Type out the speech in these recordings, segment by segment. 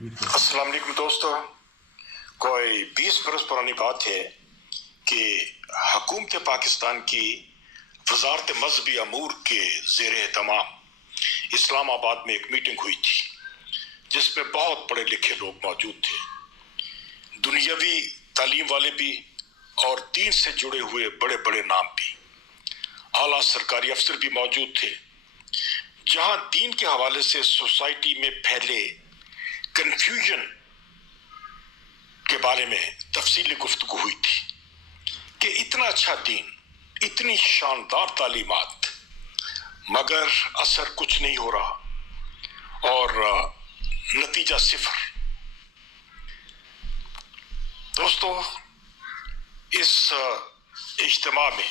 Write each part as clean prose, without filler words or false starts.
अस्सलाम वालेकुम दोस्तों, कोई 20 बरस पुरानी बात है कि हुकूमत पाकिस्तान की वजारत मजहबी अमूर के ज़ेर एहतमाम इस्लामाबाद में एक मीटिंग हुई थी जिसमें बहुत पढ़े लिखे लोग मौजूद थे, दुनियावी तालीम वाले भी और दीन से जुड़े हुए बड़े बड़े नाम भी। आला सरकारी अफसर भी मौजूद थे। जहां दीन के हवाले से सोसाइटी में फैले कंफ्यूजन के बारे में तफसीली गुफ्तगू हुई थी कि इतना अच्छा दीन, इतनी शानदार तालीमात, मगर असर कुछ नहीं हो रहा और नतीजा सिफर। दोस्तों, इस इज्तिमा में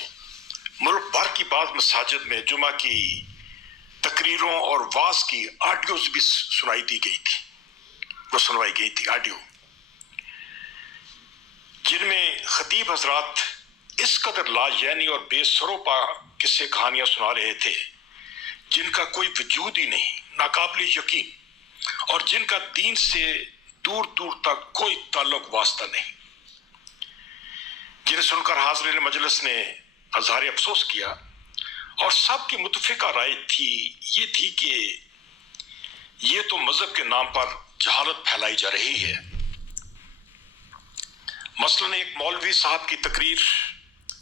मुल्क भर की बाद मसाजिद में जुमा की तकरीरों और वाज की ऑडियोज भी सुनाई दी गई थी, वो सुनवाई गई थी ऑडियो, जिनमें खतीब हजरात इस कदर लाजैनी और बेसरोपा किस्से कहानियां सुना रहे थे जिनका कोई वजूद ही नहीं, नाकाबिल यकीन, और जिनका दीन से दूर दूर तक कोई ताल्लुक वास्ता नहीं, जिन्हें सुनकर हाज़रीन मजलिस ने अज़हार अफसोस किया और सबकी मुतफिका राय ये थी कि ये तो मजहब के नाम पर जहालत फैलाई जा रही है। मसलन एक मौलवी साहब की तकरीर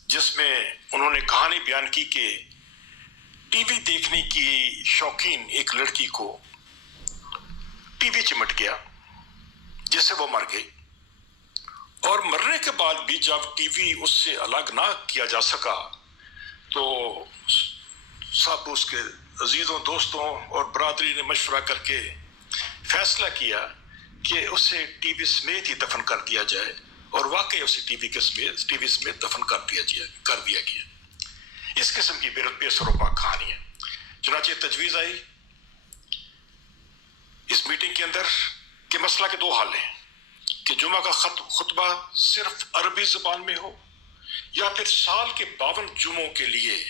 जिसमें उन्होंने कहानी बयान की कि टीवी देखने की शौकीन एक लड़की को टीवी चिमट गया जिससे वो मर गई, और मरने के बाद भी जब टीवी उससे अलग ना किया जा सका तो सब उसके अजीजों, दोस्तों और बरादरी ने मशवरा करके फैसला किया कि उसे टीवी समेत ही दफन कर दिया जाए, और वाकई उसे टीवी समेत दफन कर दिया गया। इस किस्म की बेसरोपा कहानी है। चुनांचे तजवीज आई इस मीटिंग के अंदर कि मसला के दो हाल हैं कि जुमा का खुतबा सिर्फ अरबी जुबान में हो या फिर साल के 52 जुमों के लिए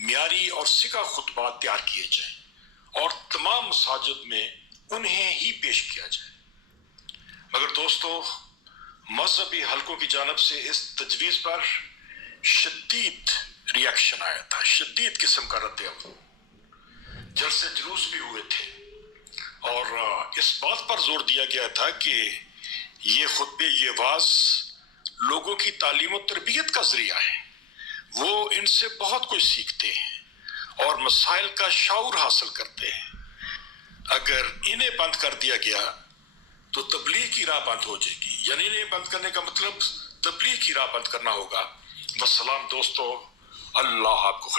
मियारी और सिका खुतबा तैयार किए जाए और तमाम मसाजिद में उन्हें ही पेश किया जाए। मगर दोस्तों, मजहबी हलकों की जानब से इस तजवीज पर शदीद रिएक्शन आया था, शदीद किस्म का रद्द-ए-अमल, जलसे जुलूस भी हुए थे और इस बात पर जोर दिया गया था कि ये खुतबे, ये वाज लोगों की तालीम और तरबियत का जरिया है, वो इनसे बहुत कुछ सीखते हैं और मसाइल का शऊर हासिल करते हैं। अगर इन्हें बंद कर दिया गया तो तबलीग की राह बंद हो जाएगी, यानी इन्हें बंद करने का मतलब तबलीग की राह बंद करना होगा। वस्सलाम दोस्तों, अल्लाह आपको